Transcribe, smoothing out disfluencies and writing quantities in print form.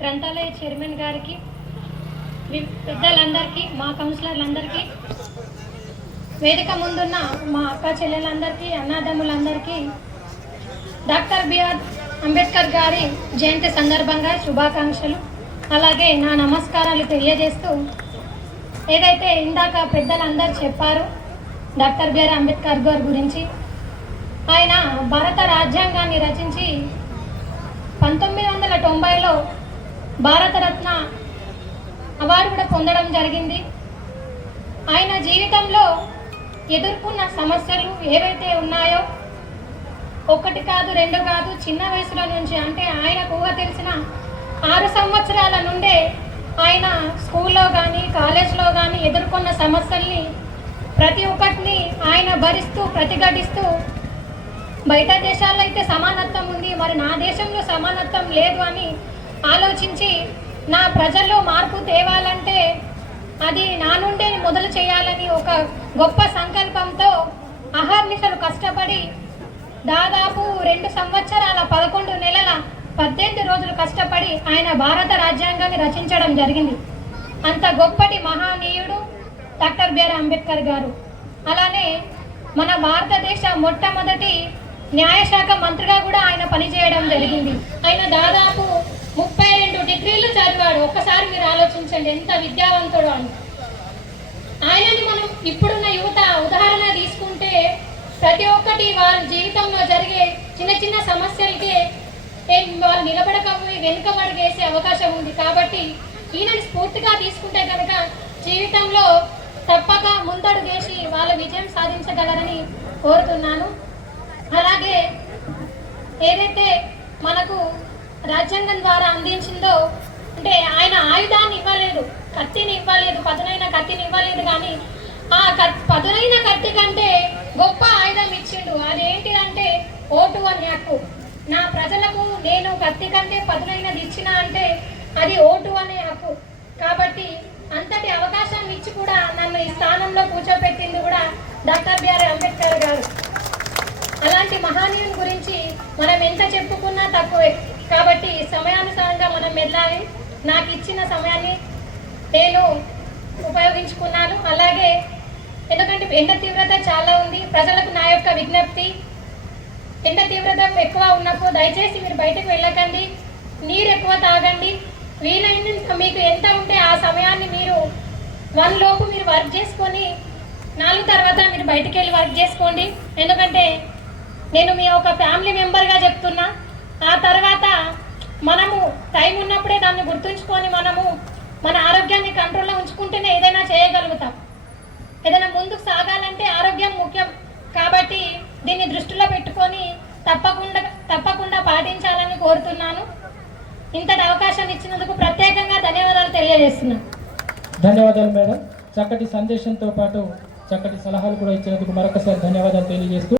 గ్రంథాలయ చైర్మన్ గారికి, పెద్దలందరికీ, మా కౌన్సిలర్లందరికీ, వేదిక ముందున్న మా అక్క చెల్లెలందరికీ, అన్నదమ్ములందరికీ డాక్టర్ బిఆర్ అంబేద్కర్ గారి జయంతి సందర్భంగా శుభాకాంక్షలు, అలాగే నా నమస్కారాలు తెలియజేస్తూ, ఏదైతే ఇందాక పెద్దలందరూ చెప్పారో డాక్టర్ బిఆర్ అంబేద్కర్ గారి గురించి, ఆయన భారత రాజ్యాంగాన్ని రచించి 1990లో భారతరత్న అవార్డు కూడా పొందడం జరిగింది. ఆయన జీవితంలో ఎదుర్కొన్న సమస్యలు ఏవైతే ఉన్నాయో, ఒకటి కాదు రెండు కాదు, చిన్న వయసులో నుంచి, అంటే ఆయనకు ఊహ తెలిసిన 6 సంవత్సరాల నుండే ఆయన స్కూల్లో కానీ కాలేజ్లో కానీ ఎదుర్కొన్న సమస్యల్ని ప్రతి ఒక్కటిని ఆయన భరిస్తూ ప్రతిఘటిస్తూ, బయట దేశాల్లో అయితే సమానత్వం ఉంది, మరి నా దేశంలో సమానత్వం లేదు అని ఆలోచించి, నా ప్రజల్లో మార్పు తేవాలంటే అది నా నుండే మొదలు చేయాలని ఒక గొప్ప సంకల్పంతో అహర్నిశలు కష్టపడి దాదాపు 2 సంవత్సరాల 11 నెలల 18 రోజులు కష్టపడి ఆయన భారత రాజ్యాంగాన్ని రచించడం జరిగింది. అంత గొప్పటి మహానీయుడు డాక్టర్ బిఆర్ అంబేద్కర్ గారు. అలానే మన భారతదేశ మొట్టమొదటి న్యాయశాఖ మంత్రిగా కూడా ఆయన పనిచేయడం జరిగింది. ఆయన దాదాపు 32 డిగ్రీలు చదివాడు. ఒక్కసారి మీరు ఆలోచించండి ఎంత విద్యావంతుడు అని. ఆయనని మనం ఇప్పుడున్న యువత ఉదాహరణ తీసుకుంటే, ప్రతి ఒక్కటి వారి జీవితంలో జరిగే చిన్న చిన్న సమస్యలకి వాళ్ళు నిలబడకపోయి వెనుకబడిగేసే అవకాశం ఉంది. కాబట్టి ఈయనని స్ఫూర్తిగా తీసుకుంటే కనుక జీవితంలో తప్పక ముందడుగేసి వాళ్ళ విజయం సాధించగలరని కోరుతున్నాను. అలాగే ఏదైతే మనకు రాజ్యాంగం ద్వారా అందించిందో, అంటే ఆయన ఆయుధాన్ని ఇవ్వలేదు, కత్తిని ఇవ్వలేదు, పదునైన కత్తిని ఇవ్వలేదు, కానీ ఆ పదునైన కత్తి కంటే గొప్ప ఆయుధం ఇచ్చిండు. అదేంటిదంటే ఓటు అనే హక్కు. నా ప్రజలకు నేను కత్తి కంటే పదునైనది ఇచ్చిన అంటే అది ఓటు అనే హక్కు. కాబట్టి అంతటి అవకాశాన్ని ఇచ్చి కూడా నన్ను ఈ స్థానంలో కూర్చోబెట్టింది కూడా డాక్టర్ బిఆర్ అంబేద్కర్ గారు. అలాంటి మహానీయుని గురించి మనం ఎంత చెప్పుకున్నా తక్కువే. కాబట్టి సమయానుసారంగా మనం వెళ్ళాలి. నాకు ఇచ్చిన సమయాన్ని నేను ఉపయోగించుకున్నాను. అలాగే ఎందుకంటే ఎండ తీవ్రత చాలా ఉంది. ప్రజలకు నా యొక్క విజ్ఞప్తి, ఎండ తీవ్రత ఎక్కువ ఉన్నప్పుడు దయచేసి మీరు బయటకు వెళ్ళకండి, నీరు ఎక్కువ తాగండి. వీలైనంత మీకు ఎంత ఉంటే ఆ సమయాన్ని మీరు 1 లోపు మీరు వర్క్ చేసుకొని 4 తర్వాత మీరు బయటికి వెళ్ళి వర్క్ చేసుకోండి. ఎందుకంటే నేను మీ ఒక ఫ్యామిలీ మెంబర్గా చెప్తున్నా. ఆ తర్వాత మనము టైం ఉన్నప్పుడే దాన్ని గుర్తుంచుకొని మనము మన ఆరోగ్యాన్ని కంట్రోల్లో ఉంచుకుంటేనే ఏదైనా చేయగలుగుతాం. ఏదైనా ముందుకు సాగాలంటే ఆరోగ్యం ముఖ్యం. కాబట్టి దీన్ని దృష్టిలో పెట్టుకొని తప్పకుండా పాటించాలని కోరుతున్నాను. ఇంతటి అవకాశాన్ని ఇచ్చినందుకు ప్రత్యేకంగా ధన్యవాదాలు తెలియజేస్తున్నాను. ధన్యవాదాలు మేడం. చక్కటి సందేశంతో పాటు చక్కటి సలహాలు కూడా ఇచ్చినందుకు మరొకసారి ధన్యవాదాలు తెలియజేస్తూ